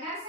cargas